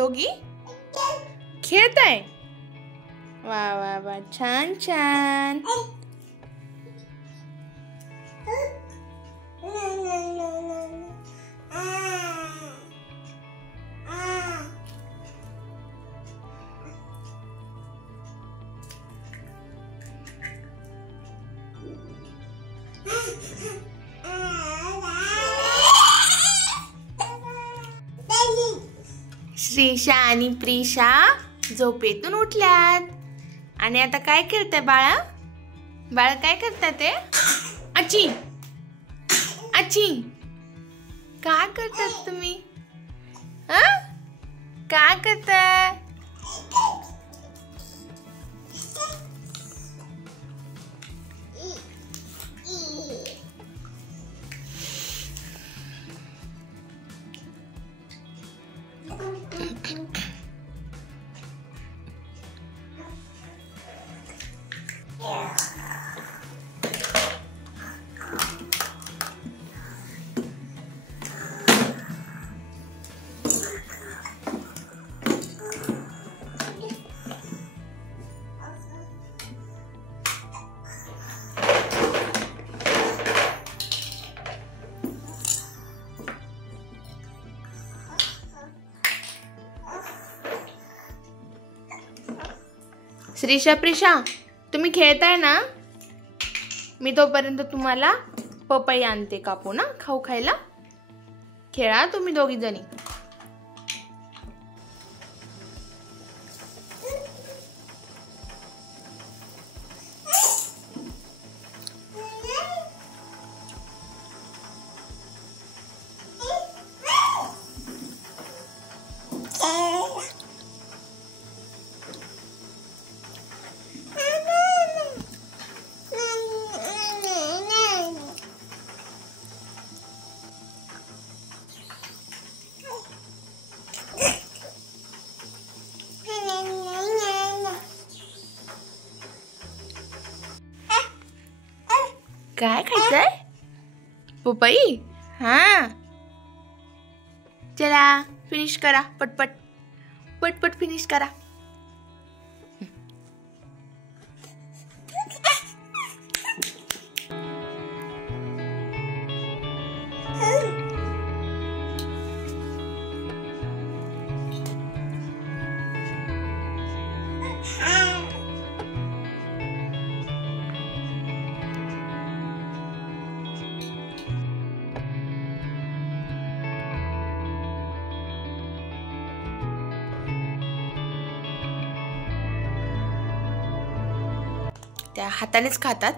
दोघी खेळताय? वा वा वा, छान छान. श्रीशा आणि प्रिशा झोपेतून उठल्यात आणि आता काय करताय बाळा? बाळा काय करताय ते? आची आची, काय करतात तुम्ही? काय करताय? श्रीशा प्रिशा, तुम्ही खेळताय ना? मी तोपर्यंत तुम्हाला पपई आणते कापू ना, खाऊ खायला. खेळा तुम्ही दोघी जणी. काय खायचंय? पपई? हा, चला फिनिश करा पटपट पटपट फिनिश करा. त्या हातानेच खातात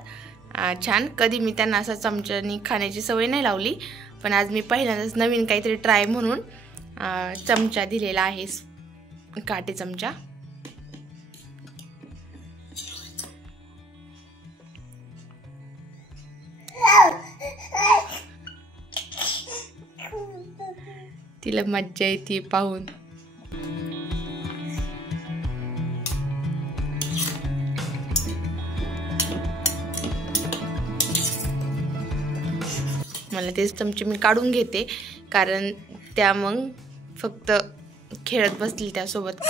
छान. कधी मी त्यांना असं चमच्यानी खाण्याची सवय नाही लावली, पण आज मी पहिल्यांदाच नवीन काहीतरी ट्राय म्हणून चमचा दिलेला आहे, काटे चमचा. तिला मज्जा येते पाहून. मला तेच चमचे मी काढून घेते, कारण त्या मग फक्त खेळत बसतील त्यासोबत.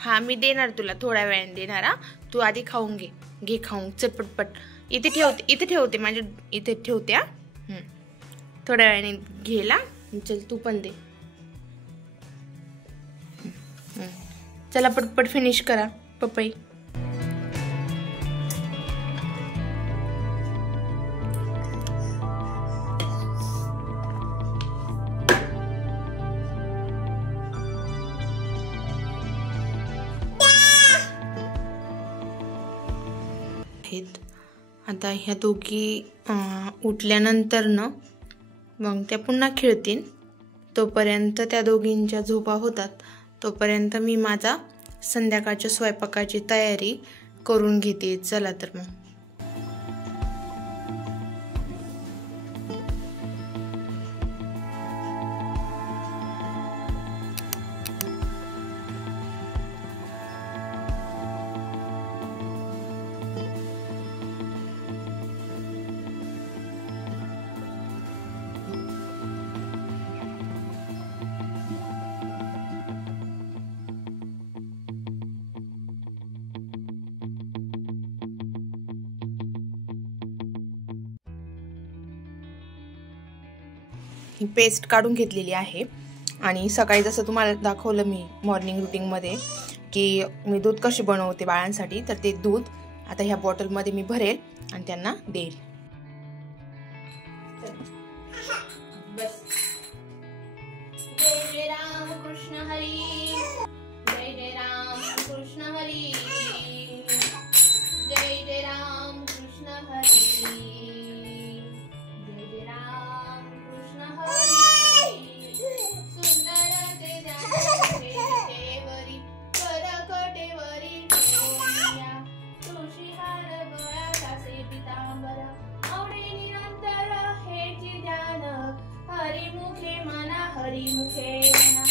हा, मी देणार तुला, थोड्या वेळाने देणार. हा, तू आधी खाऊन घे. घे खाऊन चटपटपट. इथे ठेवते म्हणजे इथे ठेवते. हा, थोड्या वेळाने घेला. चल तू पण दे. चला पटपट फिनिश करा पपई. आता ह्या दोघी उठल्यानंतर ना मग त्या पुन्हा खेळतील. तोपर्यंत त्या दोघींच्या झोपा होतात. तोपर्यंत मी माझा संध्याकाळच्या स्वयंपाकाची तयारी करून घेते. चला तर मग. ही पेस्ट काढून घेतलेली आहे आणि सकाळी जसं तुम्हाला दाखवलं मी मॉर्निंग रुटीनमध्ये की मी दूध कशी बनवते बाळांसाठी, तर ते दूध आता ह्या बॉटलमध्ये मी भरेल आणि त्यांना देईल. जय जय राम कृष्ण हरी, जय जय राम कृष्ण हरी, जय जय राम कृष्ण हरी, जय जय राम कृष्ण हरी. सुंदर ते करकटेवरी ठेवूया तुळशीहार गळ्यात असे पितांबर, आवडे निरंतर हेची ध्यान, हरिमुखे मना हरिमुखे मना.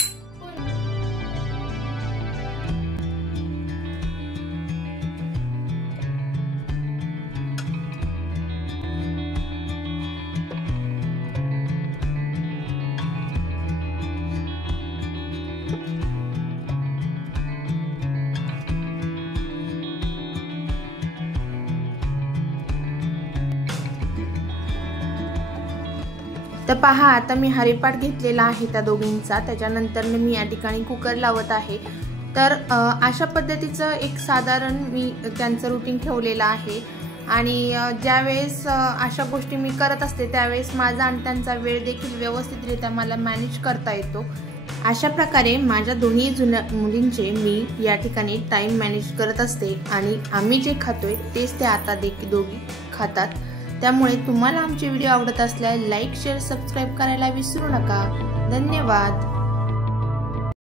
तर पहा, आता मी हरिपाठ घेतलेला आहे त्या दोघींचा. त्याच्यानंतर मी या ठिकाणी कुकर लावत आहे. तर अशा पद्धतीचं एक साधारण मी त्यांचं रुटीन ठेवलेलं आहे. आणि ज्यावेळेस अशा गोष्टी मी करत असते त्यावेळेस माझा आणि त्यांचा वेळ देखील व्यवस्थितरित्या मला मॅनेज करता येतो. अशा प्रकारे माझ्या दोन्ही जुन्या मुलींचे मी या ठिकाणी टाईम मॅनेज करत असते आणि आम्ही जे खातोय तेच ते आता देखील दोघी खातात. त्यामुळे तुम्हाला आमचे व्हिडिओ आवडत असल्यास लाईक, शेअर, सबस्क्राईब करायला विसरू नका. धन्यवाद.